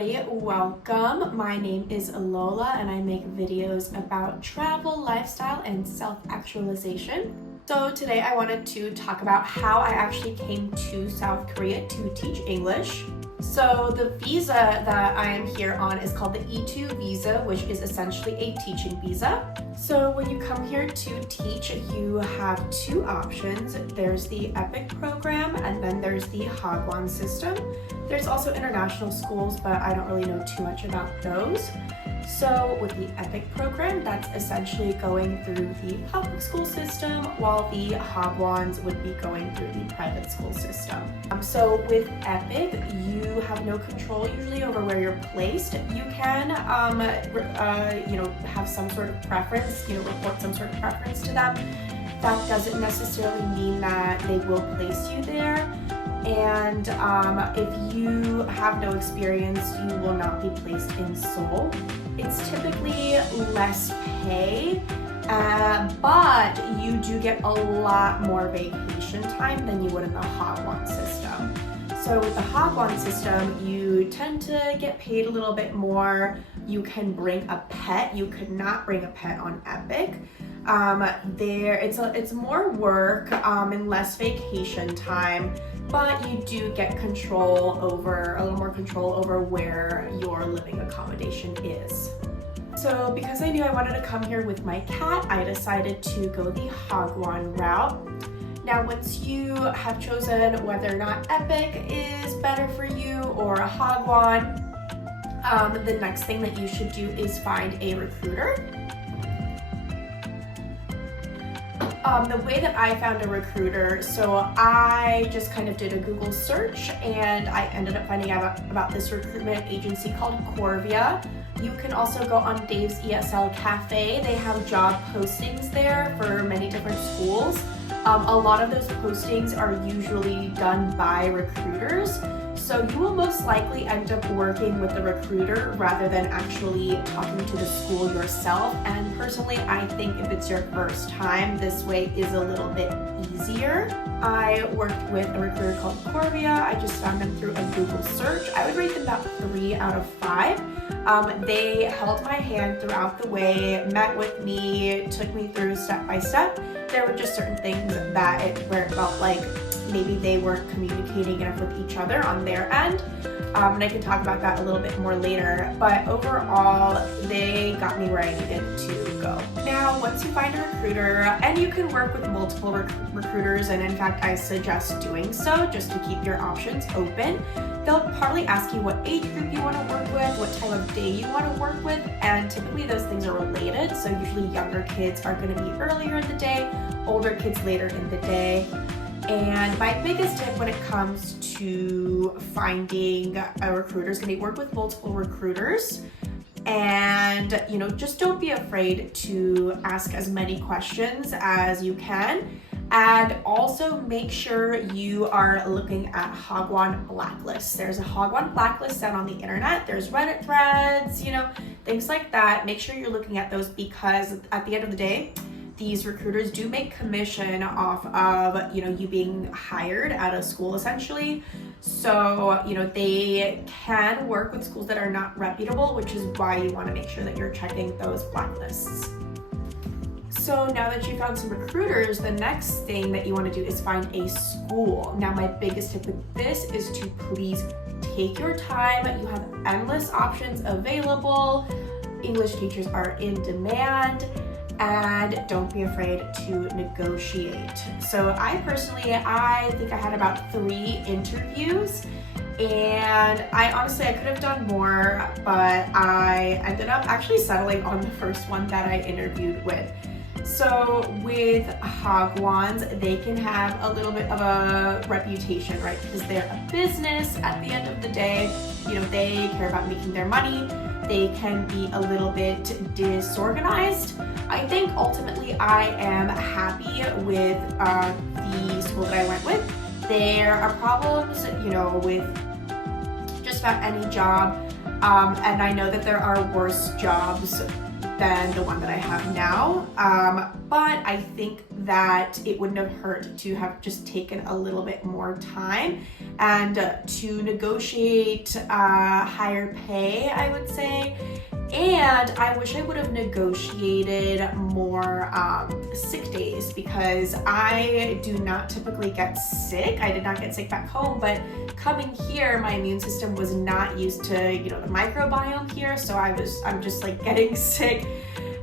everybody, welcome. My name is Lola and I make videos about travel, lifestyle, and self-actualization. So today I wanted to talk about how I actually came to South Korea to teach English. So the visa that I am here on is called the E2 visa, which is essentially a teaching visa. So when you come here to teach, you have two options. There's the EPIK program and then there's the Hagwon system. There's also international schools, but I don't really know too much about those. So with the EPIK program, that's essentially going through the public school system, while the Hagwons would be going through the private school system. So with EPIK, you have no control usually over where you're placed. You can, have some sort of preference, report some sort of preference to them. That doesn't necessarily mean that they will place you there. And if you have no experience, you will not be placed in Seoul. It's typically less pay, but you do get a lot more vacation time than you would in the Hagwon system. So with the Hagwon system, you tend to get paid a little bit more. You can bring a pet. You could not bring a pet on EPIK. It's more work and less vacation time, but you do get a little more control over where your living accommodation is. So because I knew I wanted to come here with my cat, I decided to go the Hagwon route. Now, once you have chosen whether or not EPIK is better for you or a Hagwon, the next thing that you should do is find a recruiter. The way that I found a recruiter, so I just kind of did a Google search and I ended up finding out about this recruitment agency called Korvia. You can also go on Dave's ESL Cafe. They have job postings there for many different schools. A lot of those postings are usually done by recruiters. So you will most likely end up working with the recruiter rather than actually talking to the school yourself. And personally, I think if it's your first time, this way is a little bit easier. I worked with a recruiter called Korvia. I just found them through a Google search. I would rate them about 3 out of 5. They held my hand throughout the way, met with me, took me through step by step. There were just certain things where it felt like maybe they weren't communicating enough with each other on their end. And I can talk about that a little bit more later. But overall, they got me where I needed to go. Now, once you find a recruiter, and you can work with multiple recruiters, and in fact, I suggest doing so just to keep your options open. They'll probably ask you what age group you want to work with, what time of day you want to work with, and typically those things are related. So usually younger kids are going to be earlier in the day, older kids later in the day. And my biggest tip when it comes to finding a recruiter is going to be work with multiple recruiters. And, just don't be afraid to ask as many questions as you can. And also make sure you are looking at Hagwon Blacklists. There's a Hagwon Blacklist out on the internet. There's Reddit threads, things like that. Make sure you're looking at those because at the end of the day, these recruiters do make commission off of, you being hired at a school essentially. So, they can work with schools that are not reputable, which is why you want to make sure that you're checking those blacklists. So now that you found some recruiters, the next thing that you want to do is find a school. Now, my biggest tip with this is to please take your time. You have endless options available. English teachers are in demand. And don't be afraid to negotiate. So I think I had about 3 interviews, and I could have done more, but I ended up actually settling on the first one that I interviewed with. So with Hagwons, they can have a little bit of a reputation, right? Because they're a business at the end of the day. They care about making their money. They can be a little bit disorganized. I think ultimately I am happy with the school that I went with. There are problems, with just about any job, and I know that there are worse jobs, than the one that I have now. But I think that it wouldn't have hurt to have just taken a little bit more time and to negotiate higher pay, I would say. And I wish I would have negotiated more sick days, because I do not typically get sick. I did not get sick back home, but coming here, my immune system was not used to, the microbiome here. So I'm just like getting sick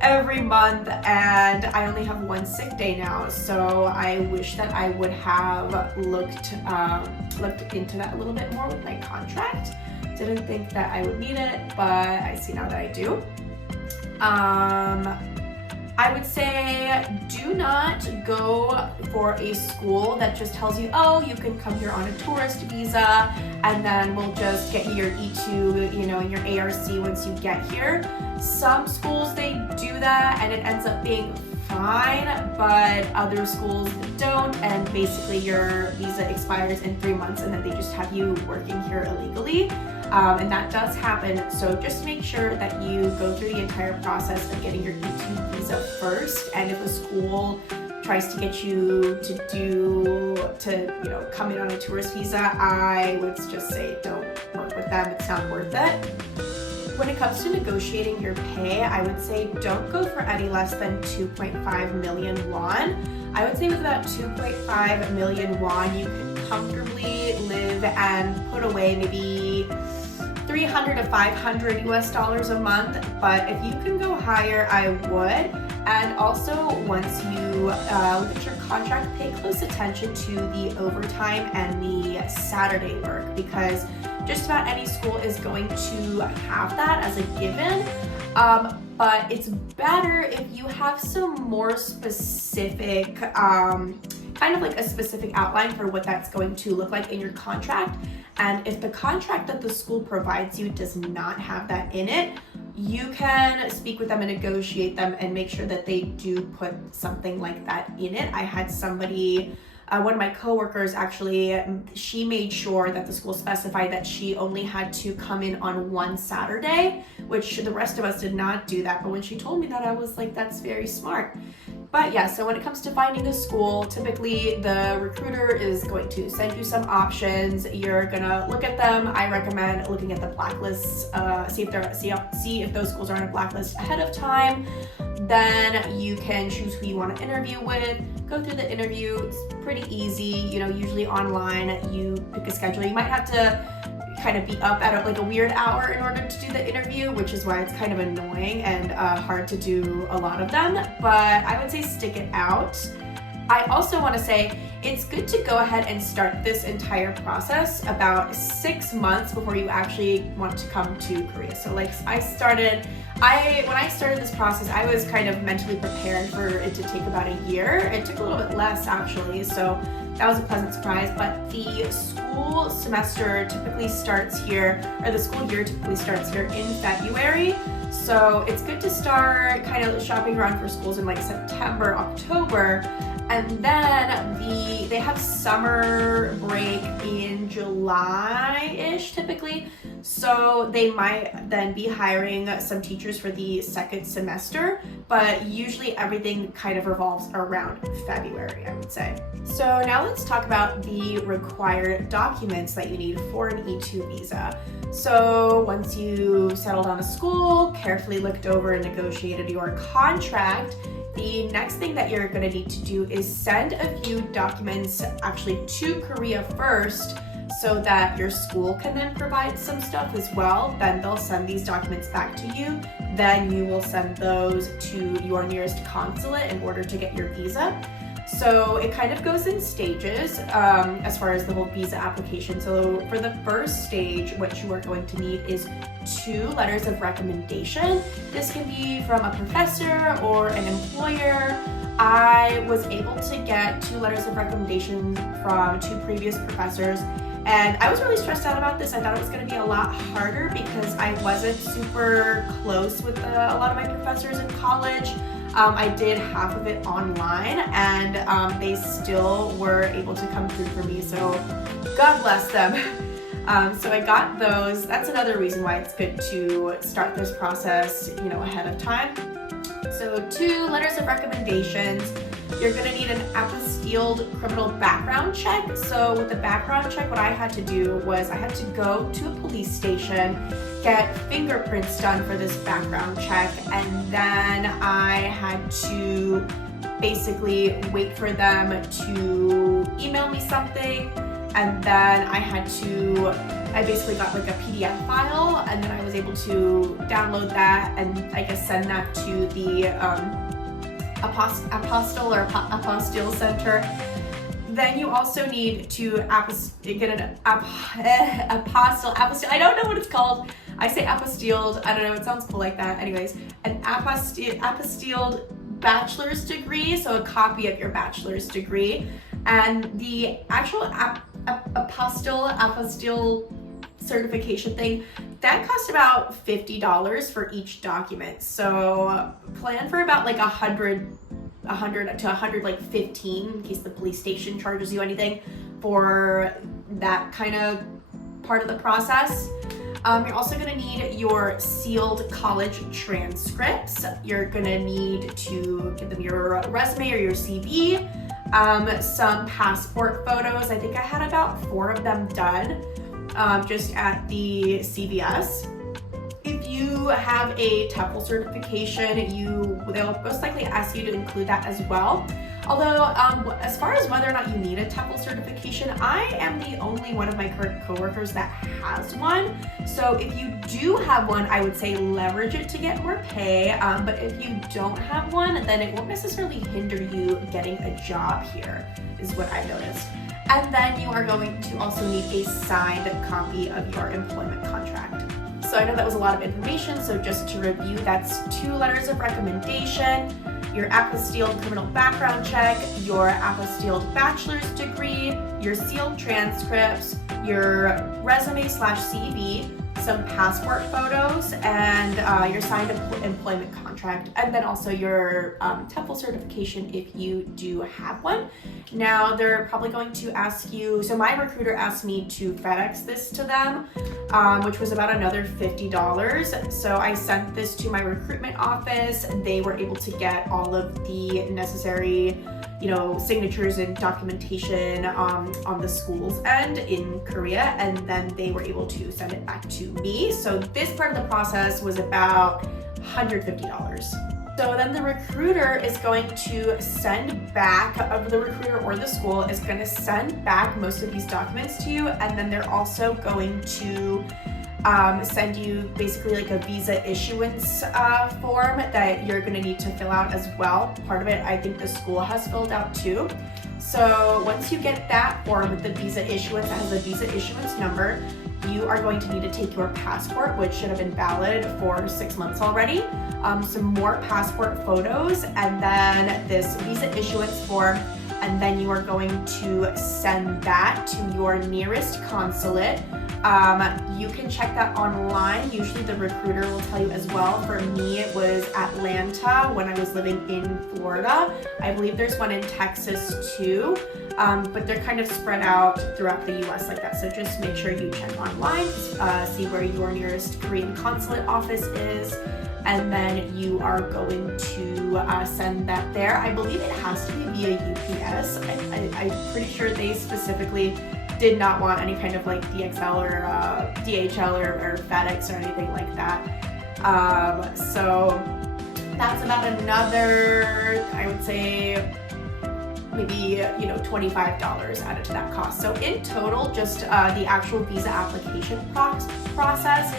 every month, and I only have one sick day now. So I wish that I would have looked into that a little bit more with my contract. Didn't think that I would need it, but I see now that I do. I would say do not go for a school that just tells you, oh, you can come here on a tourist visa, and then we'll just get you your E2, and your ARC once you get here. Some schools, they do that and it ends up being fine, but other schools don't, and basically your visa expires in 3 months and then they just have you working here illegally. And that does happen, so just make sure that you go through the entire process of getting your E2 visa first. And if a school tries to get you to come in on a tourist visa, I would just say don't work with them. It's not worth it. When it comes to negotiating your pay, I would say don't go for any less than 2.5 million won. I would say with about 2.5 million won, you can comfortably live and put away maybe $300 to $500 US a month. But if you can go higher, I would. And also, once you look at your contract, pay close attention to the overtime and the Saturday work, because just about any school is going to have that as a given. But it's better if you have some more specific, kind of like a specific outline for what that's going to look like in your contract. And if the contract that the school provides you does not have that in it, you can speak with them and negotiate them and make sure that they do put something like that in it. I had somebody, one of my coworkers actually, she made sure that the school specified that she only had to come in on one Saturday, which the rest of us did not do that. But when she told me that, I was like, that's very smart. But yeah, so when it comes to finding a school, typically the recruiter is going to send you some options. You're gonna look at them. I recommend looking at the blacklists, see if those schools are on a blacklist ahead of time. Then you can choose who you want to interview with. Go through the interview. It's pretty easy. Usually online, you pick a schedule. You might have to kind of be up at like a weird hour in order to do the interview, which is why it's kind of annoying and hard to do a lot of them, but I would say stick it out. I also want to say it's good to go ahead and start this entire process about 6 months before you actually want to come to Korea. So like when I started this process, I was kind of mentally prepared for it to take about a year. It took a little bit less actually, so that was a pleasant surprise. But the school semester typically starts here, or the school year typically starts here in February. So it's good to start kind of shopping around for schools in like September, October, and then they have summer break in July-ish typically. So they might then be hiring some teachers for the second semester, but usually everything kind of revolves around February, I would say. So now let's talk about the required documents that you need for an E2 visa. So once you settled on a school, carefully looked over and negotiated your contract, the next thing that you're going to need to do is send a few documents actually to Korea first, so that your school can then provide some stuff as well. Then they'll send these documents back to you. Then you will send those to your nearest consulate in order to get your visa. So it kind of goes in stages as far as the whole visa application. So for the first stage, what you are going to need is 2 letters of recommendation. This can be from a professor or an employer. I was able to get 2 letters of recommendation from 2 previous professors, and I was really stressed out about this. I thought it was going to be a lot harder because I wasn't super close with a lot of my professors in college. I did half of it online, and they still were able to come through for me, so God bless them. So I got those. That's another reason why it's good to start this process, ahead of time. So 2 letters of recommendations. You're gonna need an apostilled criminal background check. So with the background check, what I had to do was I had to go to a police station, get fingerprints done for this background check, and then I had to basically wait for them to email me something, and then I basically got like a PDF file, and then I was able to download that and I guess send that to the apostille center. Then you also need to get an apostille. I don't know what it's called. I say apostilled. I don't know. It sounds cool like that. Anyways, an apostilled bachelor's degree, so a copy of your bachelor's degree, and the actual apostille certification thing, that cost about $50 for each document. So plan for about like 100 to 115 in case the police station charges you anything for that kind of part of the process. You're also gonna need your sealed college transcripts. You're gonna need to give them your resume or your CV, some passport photos. I think I had about 4 of them done just at the CVS. If you have a TEFL certification, they'll most likely ask you to include that as well. Although, as far as whether or not you need a TEFL certification, I am the only one of my current coworkers that has one. So if you do have one, I would say leverage it to get more pay. But if you don't have one, then it won't necessarily hinder you getting a job here, is what I've noticed. And then you are going to also need a signed copy of your employment contract. So I know that was a lot of information, so just to review, that's 2 letters of recommendation, your apostilled criminal background check, your apostilled bachelor's degree, your sealed transcripts, your resume/CV, some passport photos, and your signed employment contract, and then also your TEFL certification if you do have one. Now they're probably going to ask you, so my recruiter asked me to FedEx this to them, which was about another $50. So I sent this to my recruitment office. They were able to get all of the necessary signatures and documentation on the school's end in Korea, and then they were able to send it back to me. So this part of the process was about $150. So then the recruiter is going to send back, the recruiter or the school is going to send back most of these documents to you, and then they're also going to send you basically like a visa issuance form that you're going to need to fill out as well. Part of it I think the school has filled out too. So once you get that form with the visa issuance, that has a visa issuance number, you are going to need to take your passport, which should have been valid for 6 months already, some more passport photos, and then this visa issuance form, and then you are going to send that to your nearest consulate. You can check that online. Usually the recruiter will tell you as well. For me, it was Atlanta when I was living in Florida. I believe there's one in Texas too, but they're kind of spread out throughout the US like that. So just make sure you check online, see where your nearest Korean consulate office is, and then you are going to send that there. I believe it has to be via UPS. I'm pretty sure they specifically did not want any kind of like DXL or DHL or FedEx or anything like that. So that's about another, I would say, maybe $25 added to that cost. So in total, just the actual visa application process,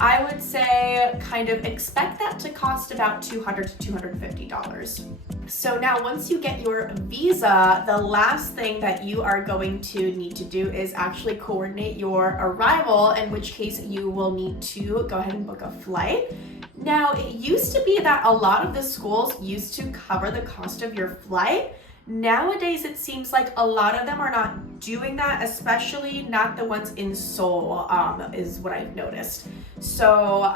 I would say kind of expect that to cost about $200 to $250. So now once you get your visa, the last thing that you are going to need to do is actually coordinate your arrival, in which case you will need to go ahead and book a flight. Now, it used to be that a lot of the schools used to cover the cost of your flight. Nowadays, it seems like a lot of them are not doing that, especially not the ones in Seoul, is what I've noticed. So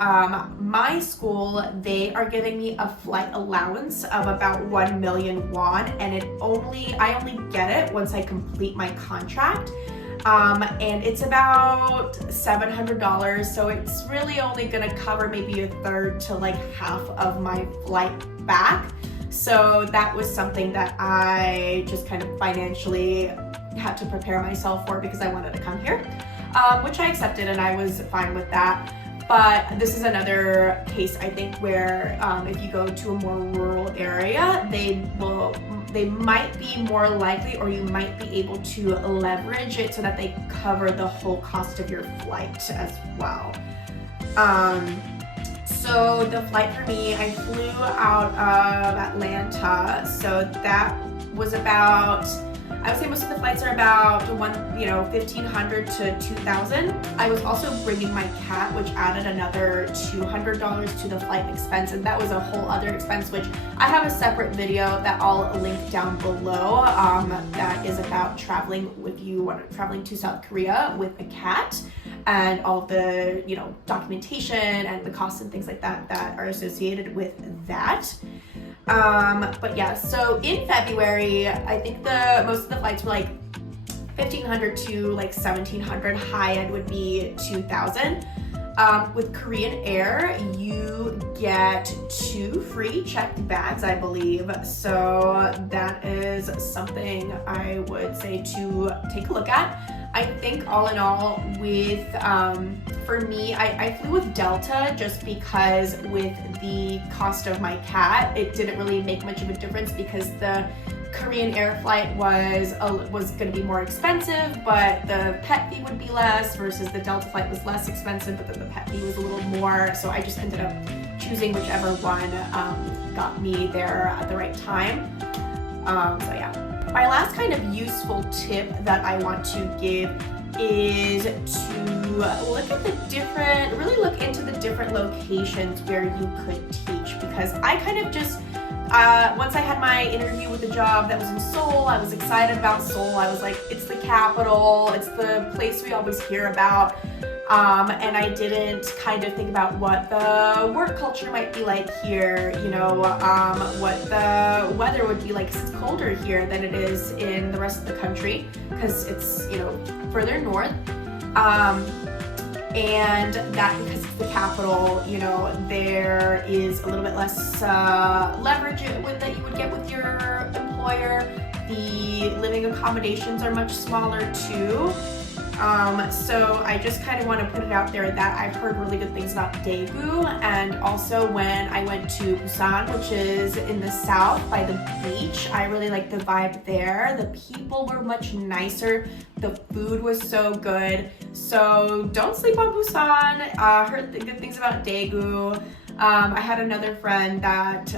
my school, they are giving me a flight allowance of about 1 million won, and I only get it once I complete my contract. And it's about $700, so it's really only gonna cover maybe a third to like half of my flight back. So that was something that I just kind of financially had to prepare myself for because I wanted to come here, which I accepted and I was fine with that. But this is another case, I think, where if you go to a more rural area, they might be more likely, or you might be able to leverage it so that they cover the whole cost of your flight as well. So the flight for me, I flew out of Atlanta, so that was about, I would say most of the flights are about $1,500 to $2,000. I was also bringing my cat, which added another $200 to the flight expense, and that was a whole other expense, which I have a separate video that I'll link down below. That is about traveling to South Korea with a cat, and all of the documentation and the costs and things like that that are associated with that. But yeah, so in February, I think most of the flights were like $1,500 to like $1,700. High end would be $2,000. With Korean Air, you get 2 free checked bags, I believe. So that is something I would say to take a look at. I think all in all, with for me, I flew with Delta just because with the cost of my cat, it didn't really make much of a difference because the Korean Air flight was going to be more expensive, but the pet fee would be less, versus the Delta flight was less expensive, but then the pet fee was a little more. So I just ended up choosing whichever one got me there at the right time. So yeah. My last kind of useful tip that I want to give is to look into the different locations where you could teach, because I kind of just, once I had my interview with the job that was in Seoul, I was excited about Seoul. I was like, it's the capital, it's the place we always hear about. And I didn't kind of think about what the work culture might be like here, what the weather would be like, 'cause it's colder here than it is in the rest of the country, because it's, further north. And that because it's the capital, there is a little bit less leverage that you would get with your employer. The living accommodations are much smaller too. So I just kind of want to put it out there that I've heard really good things about Daegu, and also when I went to Busan, which is in the south by the beach, I really liked the vibe there. The people were much nicer. The food was so good. So don't sleep on Busan. Heard the good things about Daegu. I had another friend that,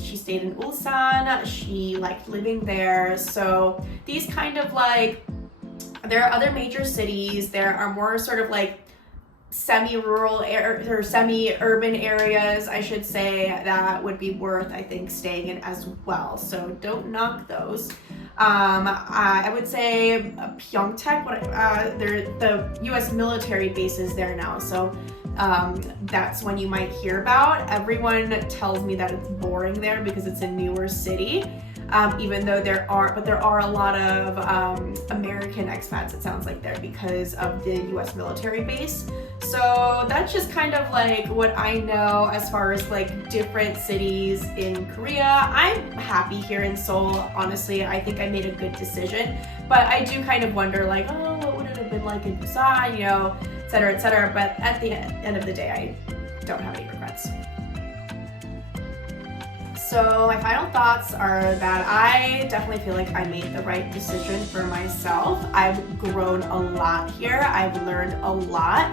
she stayed in Ulsan. She liked living there. So these kind of there are other major cities. There are more sort of like semi-rural or semi-urban areas, I should say, that would be worth, I think, staying in as well. So don't knock those. I would say Pyeongtaek, the U.S. military base is there now. So that's one you might hear about. Everyone tells me that it's boring there because it's a newer city. Even though there are a lot of American expats, it sounds like, there because of the U.S. military base. So that's just kind of like what I know as far as like different cities in Korea. I'm happy here in Seoul. Honestly, I think I made a good decision, but I do kind of wonder what would it have been like in Busan, et cetera, et cetera. But at the end of the day, I don't have any regrets. So my final thoughts are that I definitely feel like I made the right decision for myself. I've grown a lot here. I've learned a lot.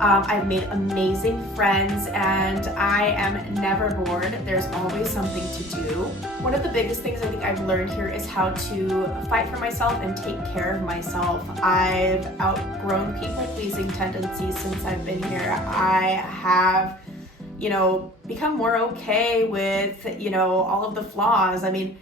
I've made amazing friends, and I am never bored. There's always something to do. One of the biggest things I think I've learned here is how to fight for myself and take care of myself. I've outgrown people-pleasing tendencies since I've been here. I have become more okay with, all of the flaws. I mean,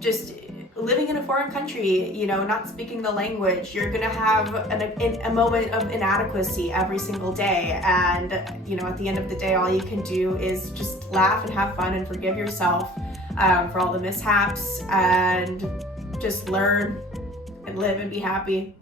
just living in a foreign country, not speaking the language, you're gonna have a moment of inadequacy every single day. And, at the end of the day, all you can do is just laugh and have fun and forgive yourself for all the mishaps, and just learn and live and be happy.